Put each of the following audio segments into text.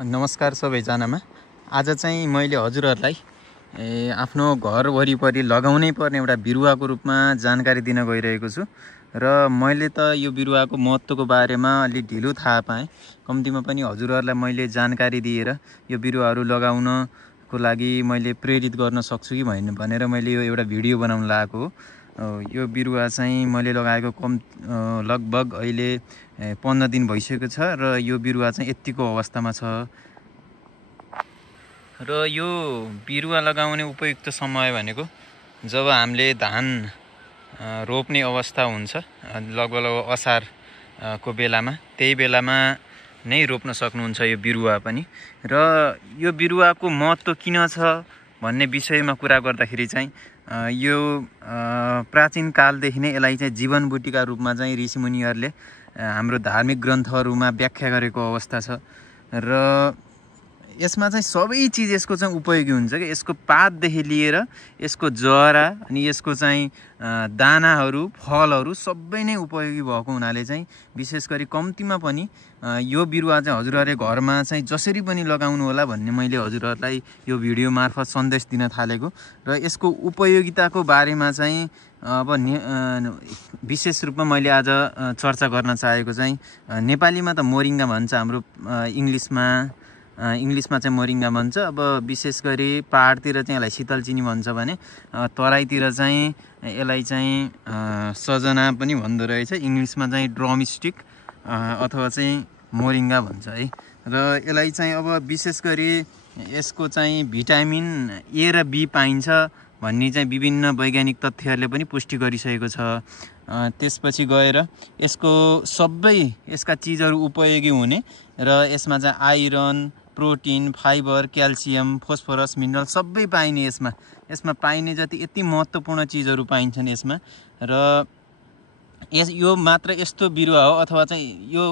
नमस्कार सबैजनामा। आज चाहिँ मैले हजुरहरूलाई आफ्नो घर वरिपरि लगाउनै पर्ने एउटा बिरुवाको रूपमा जानकारी दिन गइरहेको छु र मैले त यो बिरुवाको महत्त्वको बारेमा अलि ढिलो थाहा पाएँ। कम्तीमा पनि हजुरहरूलाई मैले जानकारी दिएर यो बिरुवाहरू लगाउनको लागि मैले प्रेरित गर्न सक्छु कि भनेर मैले यो एउटा भिडियो बनाउन लागेको हो। यो बिरुवा चाहिँ मैले लगाएको लगभग अहिले 15 दिन भइसकेको छ र यो बिरुवा चाहिँ यतिको अवस्थामा छ। र यो बिरुवा लगाउने उपयुक्त समय भनेको जब हामीले धान रोप्ने अवस्था हुन्छ, लगभग असारको बेलामा, त्यही बेलामा नै रोप्न सक्नुहुन्छ यो बिरुवा पनि। र यो बिरुवाको महत्त्व किन छ भन्ने विषयमा कुरा गर्दाखेरि चाहिँ यो प्राचीन कालदेखि नै यसलाई चाहिँ जीवनबुटीका रूपमा चाहिँ ऋषिमुनिहरूले हाम्रो धार्मिक ग्रन्थहरूमा व्याख्या गरेको अवस्था छ र यसमा चाहिँ सबै चिज यसको चाहिँ उपयोगी हुन्छ कि यसको पातदेखि लिएर यसको जरा अनि यसको चाहिँ दानाहरू, फलहरू सबै नै उपयोगी भएको हुनाले चाहिँ विशेष गरी कम्तीमा पनि यो बिरुवा चाहिँ हजुरहरूले घरमा चाहिँ जसरी पनि लगाउनु होला भन्ने मैले हजुरहरूलाई यो भिडियो मार्फत सन्देश दिन थालेको। र यसको उपयोगिताको बारेमा चाहिँ अब विशेष रूपमा मैले आज चर्चा गर्न चाहेको चाहिँ नेपालीमा त मोरिङ्गा भन्छ, हाम्रो इङ्ग्लिसमा चाहिँ मोरिङ्गा भन्छ। अब विशेष गरी पहाडतिर चाहिँ यसलाई शीतलचिनी भन्छ भने तराईतिर चाहिँ यसलाई चाहिँ सजना पनि भन्दो रहेछ। इङ्ग्लिसमा चाहिँ ड्रमस्टिक अथवा चाहिँ मोरिङ्गा भन्छ है। र यसलाई चाहिँ अब विशेष गरी यसको चाहिँ भिटामिन ए र बी पाइन्छ भन्ने चाहिँ विभिन्न वैज्ञानिक तथ्यहरूले पनि पुष्टि गरिसकेको छ। त्यसपछि गएर यसका चिजहरू उपयोगी हुने र यसमा चाहिँ iron, protein, fibre, calcium, phosphorus, mineral सबै पाइने यसमा पाइने जति यति महत्त्वपूर्ण चिजहरू पाइन्छन् यसमा। र यो मात्र यस्तो बिरुवा हो अथवा चाहिँ यो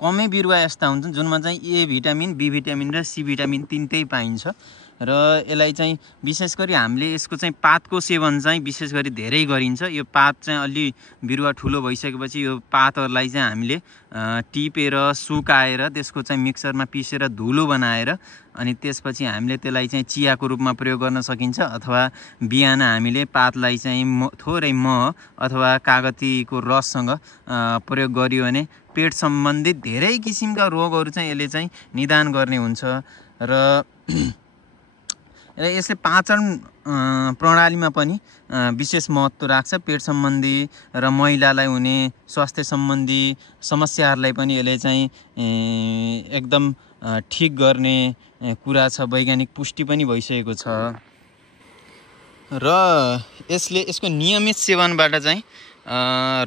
कमै बिरुवा यस्ता हुन्छन् जुनमा चाहिँ ए भिटामिन, बी भिटामिन र सी भिटामिन तीनटै पाइन्छ। र यसलाई चाहिँ विशेष गरी हामीले यसको चाहिँ पातको सेवन चाहिँ विशेष गरी धेरै गरिन्छ। यो पात चाहिँ अलि बिरुवा ठुलो भइसकेपछि यो पातहरूलाई चाहिँ हामीले टिपेर सुकाएर त्यसको चाहिँ मिक्सरमा पिसेर धुलो बनाएर अनि त्यसपछि हामीले त्यसलाई चाहिँ चियाको रूपमा प्रयोग गर्न सकिन्छ। अथवा बिहान हामीले पातलाई चाहिँ थोरै मह अथवा कागतीको रससँग प्रयोग गरियो भने पेट सम्बन्धित धेरै किसिमका रोगहरू चाहिँ यसले चाहिँ निदान गर्ने हुन्छ। र यसले पाचन प्रणालीमा पनि विशेष महत्त्व राख्छ। पेट सम्बन्धी र महिलालाई हुने स्वास्थ्य सम्बन्धी समस्याहरूलाई पनि यसले चाहिँ एकदम ठिक गर्ने कुरा छ, वैज्ञानिक पुष्टि पनि भइसकेको छ। र यसको नियमित सेवनबाट चाहिँ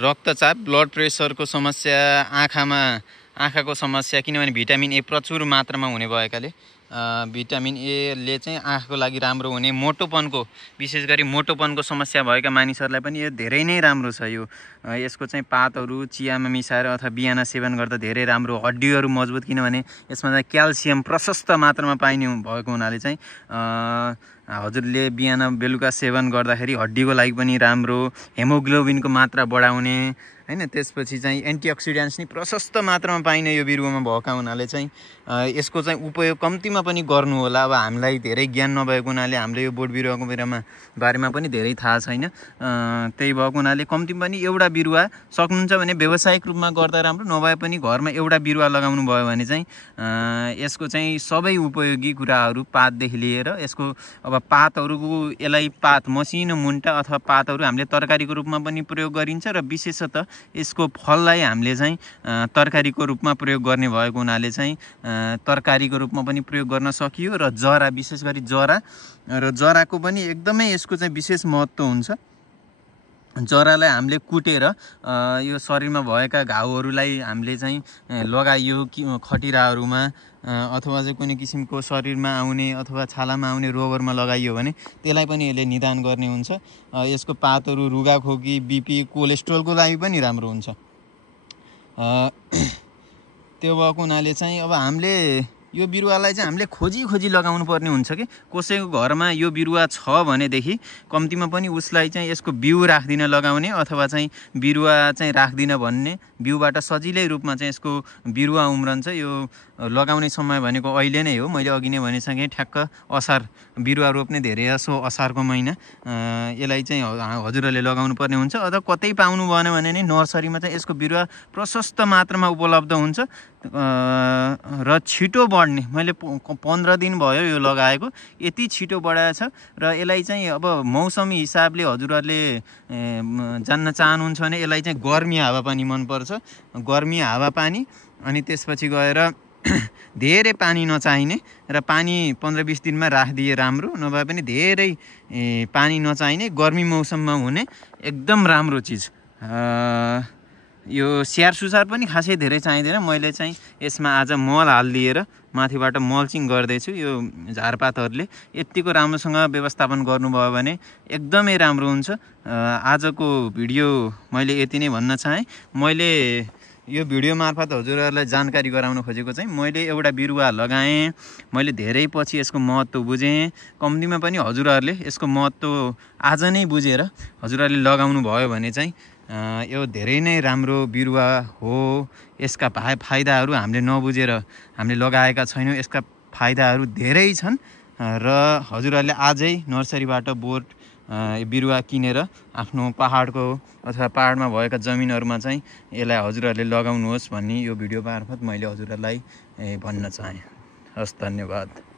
रक्तचाप, ब्लड प्रेसरको समस्या, आँखाको समस्या, किनभने भिटामिन ए प्रचुर मात्रामा हुने भएकाले भिटामिन एले चाहिँ आँखाको लागि राम्रो हुने, मोटोपनको विशेष गरी मोटोपनको समस्या भएका मानिसहरूलाई पनि यो धेरै नै राम्रो छ। यसको चाहिँ पातहरू चियामा मिसाएर अथवा बिहान सेवन गर्दा धेरै राम्रो, हड्डीहरू मजबुत, किनभने यसमा चाहिँ क्याल्सियम प्रशस्त मात्रामा पाइने भएको हुनाले चाहिँ हजुरले बिहान बेलुका सेवन गर्दाखेरि हड्डीको लागि पनि राम्रो, हेमोग्लोबिनको मात्रा बढाउने हैन। त्यसपछि चाहिँ एन्टिअक्सिडेन्ट्स नि प्रशस्त मात्रामा पाइने यो बिरुवामा भएका हुनाले चाहिँ यसको चाहिँ उपयोग कम्तीमा पनि गर्नु होला। अब हामीलाई धेरै ज्ञान नभएको हुनाले हामीले यो बोट बिरुवाको बारेमा पनि धेरै थाहा छैन। त्यही भएको हुनाले कम्तीमा पनि एउटा बिरुवा सक्नुहुन्छ भने व्यावसायिक रूपमा गर्दा राम्रो, नभए पनि घरमा एउटा बिरुवा लगाउनु भयो भने चाहिँ यसको चाहिँ सबै उपयोगी कुराहरू, पातदेखि लिएर यसको अब पातहरूको यसलाई मसिनो मुन्टा अथवा पातहरू हामीले तरकारीको रूपमा पनि प्रयोग गरिन्छ र विशेषतः यसको फललाई हामीले चाहिँ तरकारीको रूपमा प्रयोग गर्ने भएको हुनाले चाहिँ तरकारीको रूपमा पनि प्रयोग गर्न सकियो। र जरा, विशेष गरी जराको पनि एकदमै यसको चाहिँ विशेष महत्त्व हुन्छ। जरालाई हामीले कुटेर यो शरीरमा भएका घाउहरूलाई हामीले चाहिँ लगाइयो खटिराहरूमा अथवा चाहिँ कुनै किसिमको शरीरमा आउने अथवा छालामा आउने रोगहरूमा लगाइयो भने त्यसलाई पनि यसले निदान गर्ने हुन्छ। यसको पातहरू रुगाखोकी, बिपी, कोलेस्ट्रोलको लागि पनि राम्रो हुन्छ। त्यो भएको हुनाले चाहिँ अब हामीले यो बिरुवालाई चाहिँ हामीले खोजी लगाउनु पर्ने हुन्छ कि कसैको घरमा यो बिरुवा छ भनेदेखि कम्तीमा पनि उसलाई चाहिँ यसको बिउ राख्दिन लगाउने अथवा चाहिँ बिरुवा चाहिँ राख्दिन भन्ने बिउबाट सजिलै रूपमा चाहिँ यसको बिरुवा उम्रन्छ। यो लगाउने समय भनेको अहिले नै हो। मैले अघि नै भनिसकेँ ठ्याक्क असार बिरुवा रोप्ने धेरै जसो असारको महिना यसलाई चाहिँ हजुरहरूले लगाउनु पर्ने हुन्छ। अथवा कतै पाउनु भएन भने नि नर्सरीमा चाहिँ यसको बिरुवा प्रशस्त मात्रामा उपलब्ध हुन्छ र छिटो बढ्ने। मैले 15 दिन भयो यो लगाएको, यति छिटो बढाएको छ। र यसलाई चाहिँ अब मौसमी हिसाबले हजुरहरूले जान्न चाहनुहुन्छ भने यसलाई चाहिँ गर्मी हावापानी मनपर्छ, गर्मी हावापानी। अनि त्यसपछि गएर धेरै पानी नचाहिने र पानी 15-20 दिनमा राखिदिए राम्रो, नभए पनि धेरै पानी नचाहिने गर्मी मौसममा हुने एकदम राम्रो चिज। यो स्याहार सुसार पनि खासै धेरै चाहिँदैन। मैले चाहिँ यसमा आज मल हालिदिएर माथिबाट मल्चिङ गर्दैछु। यो झारपातहरूले यतिको राम्रोसँग व्यवस्थापन गर्नुभयो भने एकदमै राम्रो हुन्छ। आजको भिडियो मैले यति नै भन्न चाहेँ। मैले यो भिडियो मार्फत हजुरहरूलाई जानकारी गराउन खोजेको चाहिँ मैले एउटा बिरुवा लगाएँ, मैले धेरै पछि यसको महत्त्व बुझेँ। कम्तीमा पनि हजुरहरूले यसको महत्त्व आज नै बुझेर हजुरहरूले लगाउनु भयो भने चाहिँ यो धेरै नै राम्रो बिरुवा हो। यसका फाइदाहरू हामीले नबुझेर हामीले लगाएका छैनौँ। यसका फाइदाहरू धेरै छन् र हजुरहरूले आजै नर्सरीबाट बोट बिरुवा किनेर आफ्नो पहाडको अथवा पहाडमा भएका जमिनहरूमा चाहिँ यसलाई हजुरहरूले लगाउनुहोस् भन्ने यो भिडियो मार्फत मैले हजुरहरूलाई भन्न चाहेँ। हस्, धन्यवाद।